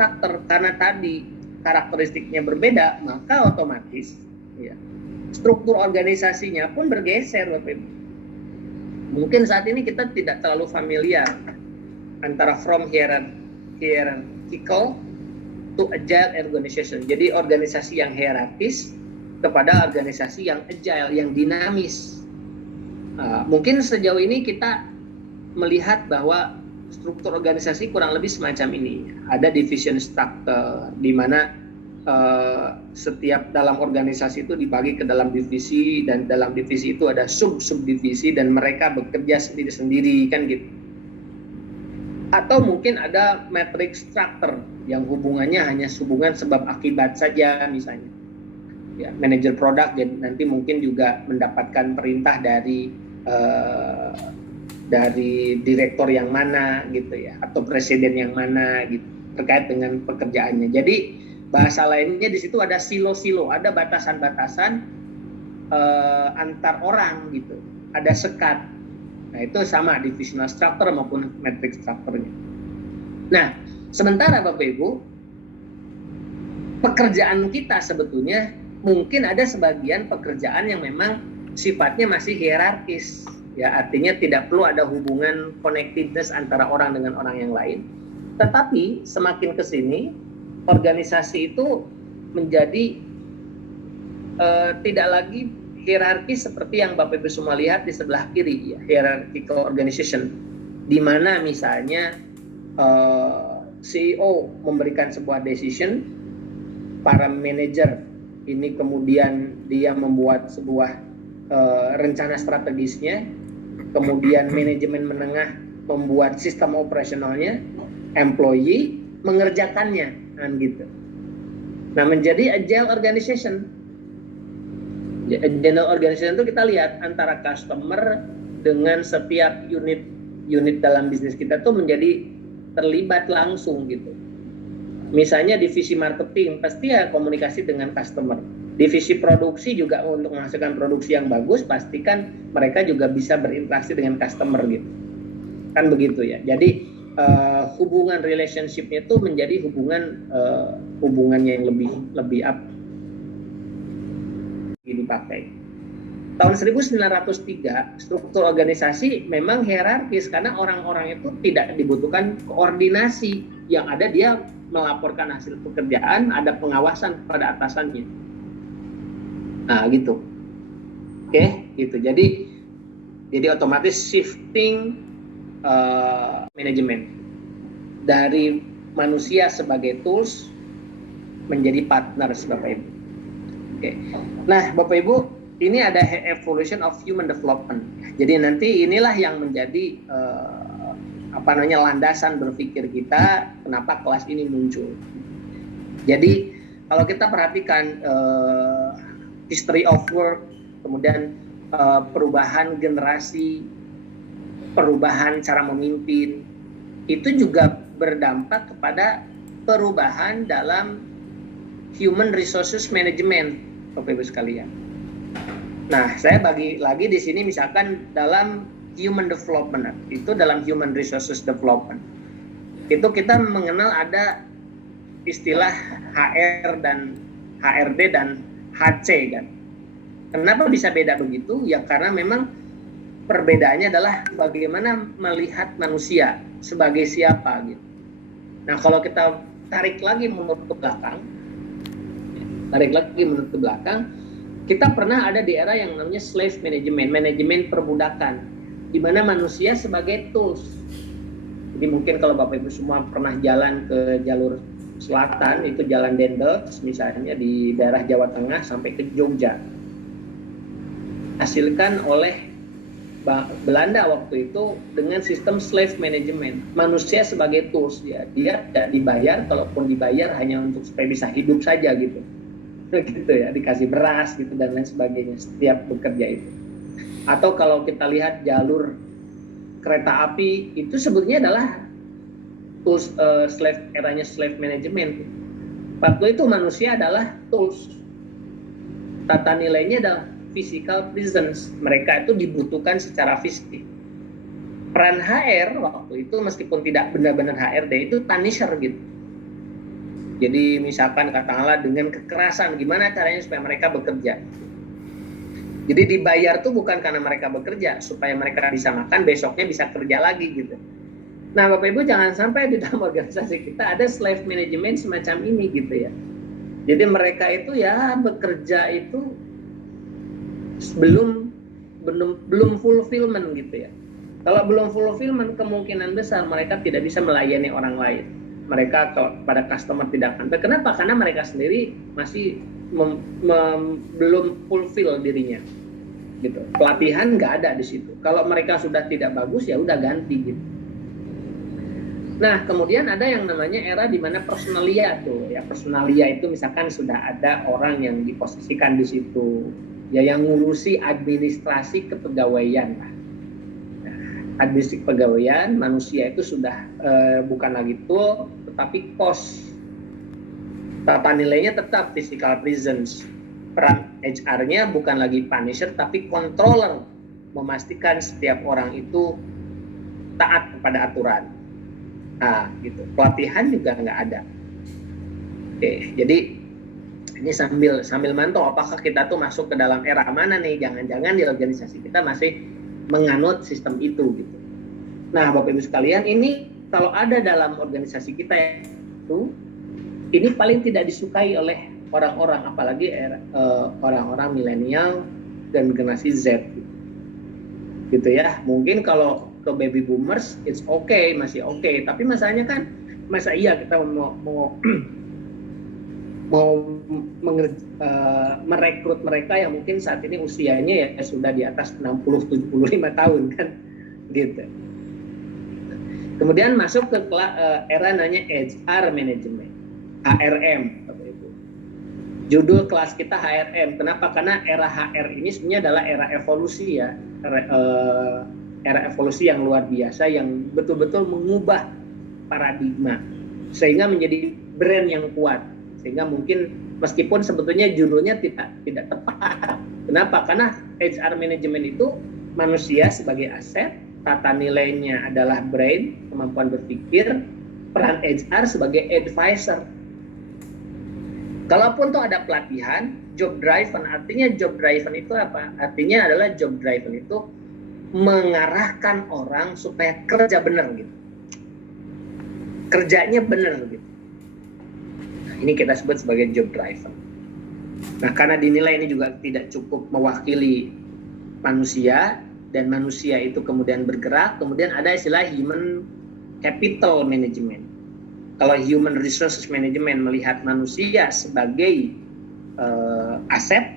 structure, karena tadi karakteristiknya berbeda, maka otomatis ya, struktur organisasinya pun bergeser, Bapak Ibu. Mungkin saat ini kita tidak terlalu familiar antara from hierarchical to agile organization. Jadi organisasi yang hierarkis kepada organisasi yang agile, yang dinamis. Mungkin sejauh ini kita melihat bahwa struktur organisasi kurang lebih semacam ini. Ada division structure, di mana setiap dalam organisasi itu dibagi ke dalam divisi, dan dalam divisi itu ada subdivisi dan mereka bekerja sendiri-sendiri, kan gitu. Atau mungkin ada matrix structure yang hubungannya hanya hubungan sebab akibat saja, misalnya. Ya, manajer produk jadi nanti mungkin juga mendapatkan perintah dari direktur yang mana gitu ya, atau presiden yang mana gitu, terkait dengan pekerjaannya. Jadi bahasa lainnya di situ ada silo-silo, ada batasan-batasan antar orang gitu, ada sekat. Nah itu sama divisional structure maupun matrix structure-nya. Nah sementara Bapak Ibu, pekerjaan kita sebetulnya mungkin ada sebagian pekerjaan yang memang sifatnya masih hierarkis. Ya, artinya tidak perlu ada hubungan connectedness antara orang dengan orang yang lain. Tetapi semakin ke sini, organisasi itu menjadi tidak lagi hierarkis seperti yang Bapak Ibu semua lihat di sebelah kiri, ya, hierarchical organization, di mana misalnya CEO memberikan sebuah decision, para manajer ini kemudian dia membuat sebuah rencana strategisnya, kemudian manajemen menengah membuat sistem operasionalnya, employee mengerjakannya, kan gitu. Nah, menjadi agile organization. Agile organization itu kita lihat antara customer dengan setiap unit dalam bisnis kita tuh menjadi terlibat langsung gitu. Misalnya divisi marketing pasti ya komunikasi dengan customer. Divisi produksi juga untuk menghasilkan produksi yang bagus, pastikan mereka juga bisa berinteraksi dengan customer gitu. Kan begitu ya. Jadi hubungan relationship-nya itu menjadi hubungannya yang lebih up dipakai. Tahun 1903 struktur organisasi memang hierarkis karena orang-orang itu tidak dibutuhkan koordinasi, yang ada dia melaporkan hasil pekerjaan, ada pengawasan pada atasannya. Nah, gitu. Oke, gitu. Jadi otomatis shifting manajemen dari manusia sebagai tools menjadi partners, Bapak Ibu. Oke. Nah, Bapak Ibu, ini ada evolution of human development. Jadi nanti inilah yang menjadi landasan berpikir kita kenapa kelas ini muncul. Jadi kalau kita perhatikan history of work, kemudian perubahan generasi, perubahan cara memimpin, itu juga berdampak kepada perubahan dalam human resources management, Bapak Ibu sekalian. Nah, saya bagi lagi di sini misalkan dalam human development, itu dalam human resources development, itu kita mengenal ada istilah HR dan HRD dan HC kan. Kenapa bisa beda begitu? Ya karena memang perbedaannya adalah bagaimana melihat manusia sebagai siapa gitu. Nah, kalau kita tarik lagi mundur ke belakang, kita pernah ada di era yang namanya slave management, manajemen perbudakan, di mana manusia sebagai tools. Jadi mungkin kalau Bapak Ibu semua pernah jalan ke jalur selatan, itu jalan Dendels misalnya di daerah Jawa Tengah sampai ke Jogja, hasilkan oleh Belanda waktu itu dengan sistem slave management, manusia sebagai tools, ya dia tidak dibayar, kalaupun dibayar hanya untuk supaya bisa hidup saja gitu ya, dikasih beras gitu dan lain sebagainya setiap bekerja itu. Atau kalau kita lihat jalur kereta api, itu sebetulnya adalah tools, eranya slave management. Waktu itu manusia adalah tools, tata nilainya adalah physical presence, mereka itu dibutuhkan secara fisik. Peran HR waktu itu meskipun tidak benar-benar HRD, itu punisher gitu. Jadi misalkan katakanlah dengan kekerasan, gimana caranya supaya mereka bekerja. Jadi dibayar tuh bukan karena mereka bekerja, supaya mereka bisa makan, besoknya bisa kerja lagi gitu. Nah Bapak Ibu jangan sampai di dalam organisasi kita ada slave management semacam ini gitu ya. Jadi mereka itu ya bekerja itu belum fulfillment gitu ya. Kalau belum fulfillment, kemungkinan besar mereka tidak bisa melayani orang lain. Mereka pada customer tidak akan. Kenapa? Karena mereka sendiri masih belum fulfill dirinya. Gitu. Pelatihan nggak ada di situ. Kalau mereka sudah tidak bagus ya udah ganti gitu. Nah, kemudian ada yang namanya era di mana personalia tuh. Ya, personalia itu misalkan sudah ada orang yang diposisikan di situ. Ya, yang ngurusi administrasi kepegawaian lah. Administrasi kepegawaian, manusia itu sudah bukan lagi tool, tetapi cost. Tata nilainya tetap physical presence. Peran HR-nya bukan lagi punisher, tapi controller. Memastikan setiap orang itu taat kepada aturan. Nah, gitu. Pelatihan juga nggak ada. Oke, jadi ini sambil mantau apakah kita tuh masuk ke dalam era mana nih? Jangan-jangan di organisasi kita masih menganut sistem itu gitu. Nah, Bapak Ibu sekalian, ini kalau ada dalam organisasi kita itu, ini paling tidak disukai oleh orang-orang, apalagi orang-orang milenial dan generasi Z. Gitu ya. Mungkin kalau ke baby boomers, it's okay, masih okay. Tapi masalahnya kan, masa iya kita merekrut mereka yang mungkin saat ini usianya ya sudah di atas 60-75 tahun kan, gitu. Kemudian masuk ke era namanya HR management, HRM. Judul kelas kita HRM. Kenapa? Karena era HR ini sebenarnya adalah era evolusi ya, era evolusi yang luar biasa yang betul-betul mengubah paradigma sehingga menjadi brand yang kuat. Sehingga mungkin meskipun sebetulnya judulnya tidak tepat. Kenapa? Karena HR management itu manusia sebagai aset, tata nilainya adalah brain, kemampuan berpikir, peran HR sebagai advisor. Kalaupun tuh ada pelatihan, job driven, artinya job driven itu apa? Artinya adalah job driven itu mengarahkan orang supaya kerja benar gitu. Kerjanya benar gitu. Nah, ini kita sebut sebagai job driven. Nah, karena dinilai ini juga tidak cukup mewakili manusia dan manusia itu kemudian bergerak, kemudian ada istilah human capital management. Kalau human resources management melihat manusia sebagai aset,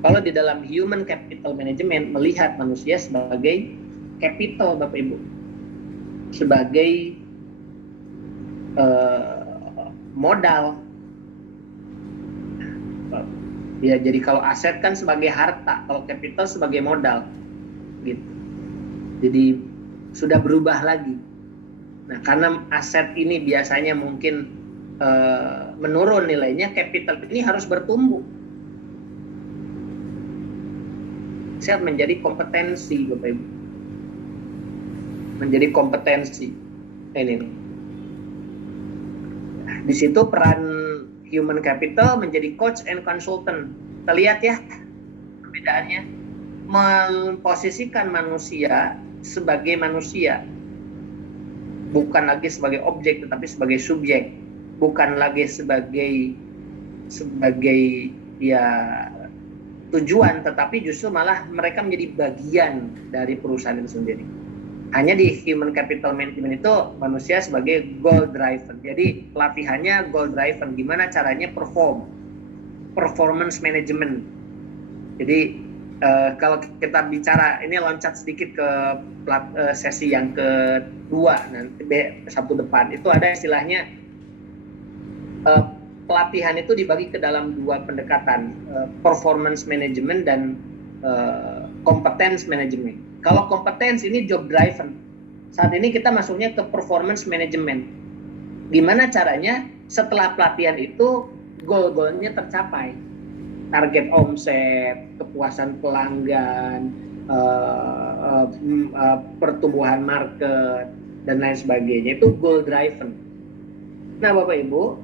kalau di dalam human capital management melihat manusia sebagai capital, Bapak Ibu, sebagai modal. Ya, jadi kalau aset kan sebagai harta, kalau capital sebagai modal, gitu. Jadi sudah berubah lagi. Nah, karena aset ini biasanya mungkin menurun nilainya, capital ini harus bertumbuh. Aset menjadi kompetensi, Bapak Ibu. Menjadi kompetensi. Ini. Nah, di situ peran human capital menjadi coach and consultant. Kita lihat ya perbedaannya. Memposisikan manusia sebagai manusia. Bukan lagi sebagai objek tetapi sebagai subjek, bukan lagi sebagai ya tujuan, tetapi justru malah mereka menjadi bagian dari perusahaan itu sendiri. Hanya di human capital management itu manusia sebagai goal driven. Jadi pelatihannya goal driven, gimana caranya performance management. Jadi kalau kita bicara, ini loncat sedikit ke sesi yang kedua nanti Sabtu depan, itu ada istilahnya pelatihan itu dibagi ke dalam dua pendekatan, performance management dan competence management. Kalau competence ini job driven, saat ini kita masuknya ke performance management. Gimana caranya setelah pelatihan itu goal-goalnya tercapai, target omset, kepuasan pelanggan, pertumbuhan market dan lain sebagainya, itu goal driven. Nah, Bapak Ibu,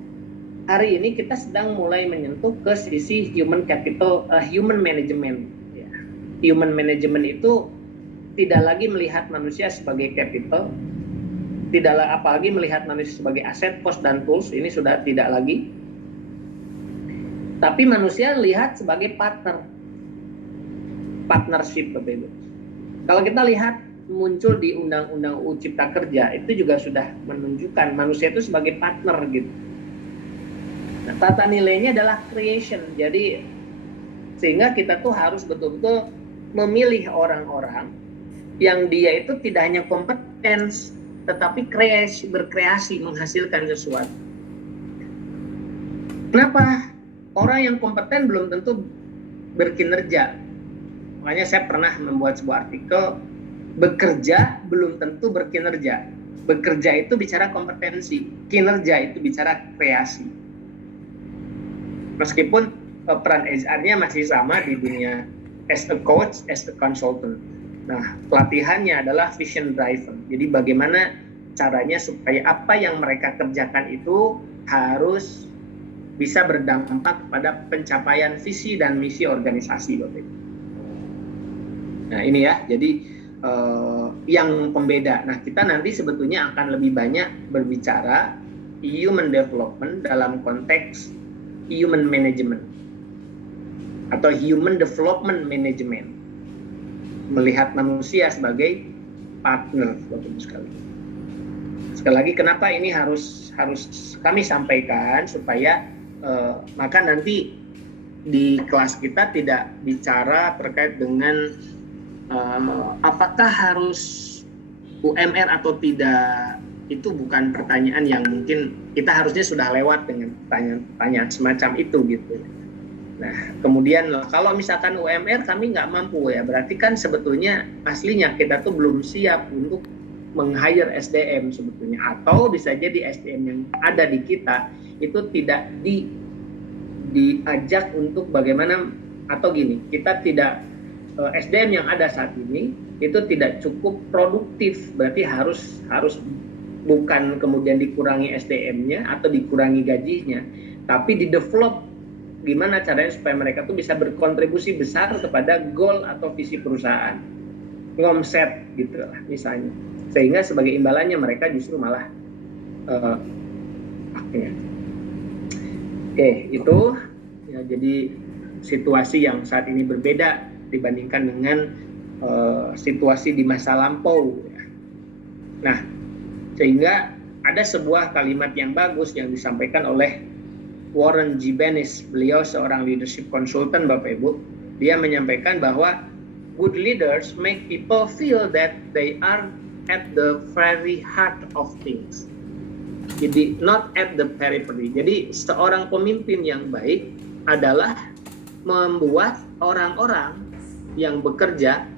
hari ini kita sedang mulai menyentuh ke sisi human capital, human management. Ya. Human management itu tidak lagi melihat manusia sebagai capital, apalagi melihat manusia sebagai aset, cost dan tools, ini sudah tidak lagi. Tapi manusia lihat sebagai partnership. Kalau kita lihat muncul di Undang-Undang UU Cipta Kerja, itu juga sudah menunjukkan manusia itu sebagai partner gitu. Nah, tata nilainya adalah creation. Jadi sehingga kita tuh harus betul-betul memilih orang-orang yang dia itu tidak hanya kompetens, tetapi berkreasi, menghasilkan sesuatu. Kenapa? Orang yang kompeten belum tentu berkinerja. Makanya saya pernah membuat sebuah artikel, bekerja belum tentu berkinerja. Bekerja itu bicara kompetensi, kinerja itu bicara kreasi. Meskipun peran HR-nya masih sama di dunia as a coach, as a consultant. Nah, pelatihannya adalah vision driven. Jadi bagaimana caranya supaya apa yang mereka kerjakan itu harus bisa berdampak pada pencapaian visi dan misi organisasi. Nah, ini ya, jadi yang pembeda. Nah, kita nanti sebetulnya akan lebih banyak berbicara human development dalam konteks human management atau human development management, melihat manusia sebagai partner. Bapak sekali. Sekali lagi, kenapa ini harus kami sampaikan supaya maka nanti di kelas kita tidak bicara terkait dengan apakah harus UMR atau tidak. Itu bukan pertanyaan yang mungkin kita harusnya sudah lewat dengan pertanyaan semacam itu gitu. Nah, kemudian kalau misalkan UMR kami nggak mampu ya, berarti kan sebetulnya aslinya kita tuh belum siap untuk meng-hire SDM sebetulnya, atau bisa jadi SDM yang ada di kita itu tidak diajak untuk bagaimana, atau gini, kita tidak SDM yang ada saat ini itu tidak cukup produktif, berarti harus bukan kemudian dikurangi SDM-nya atau dikurangi gajinya, tapi di-develop gimana caranya supaya mereka tuh bisa berkontribusi besar kepada goal atau visi perusahaan, ngomset gitu lah misalnya, sehingga sebagai imbalannya mereka justru malah itu ya, jadi situasi yang saat ini berbeda dibandingkan dengan situasi di masa lampau ya. Nah, sehingga ada sebuah kalimat yang bagus yang disampaikan oleh Warren G. Bennis. Beliau seorang leadership consultant, Bapak Ibu. Dia menyampaikan bahwa good leaders make people feel that they are at the very heart of things. Jadi not at the periphery. Jadi seorang pemimpin yang baik adalah membuat orang-orang yang bekerja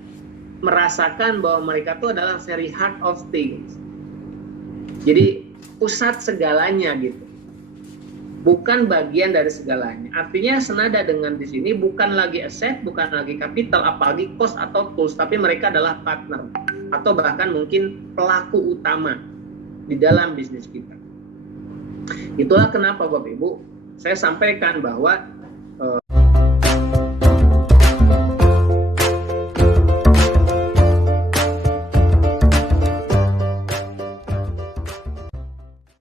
merasakan bahwa mereka itu adalah very heart of things. Jadi pusat segalanya gitu, bukan bagian dari segalanya. Artinya senada dengan di sini bukan lagi aset, bukan lagi capital, apalagi cost atau tools, tapi mereka adalah partner atau bahkan mungkin pelaku utama di dalam bisnis kita. Itulah kenapa Bapak Ibu saya sampaikan bahwa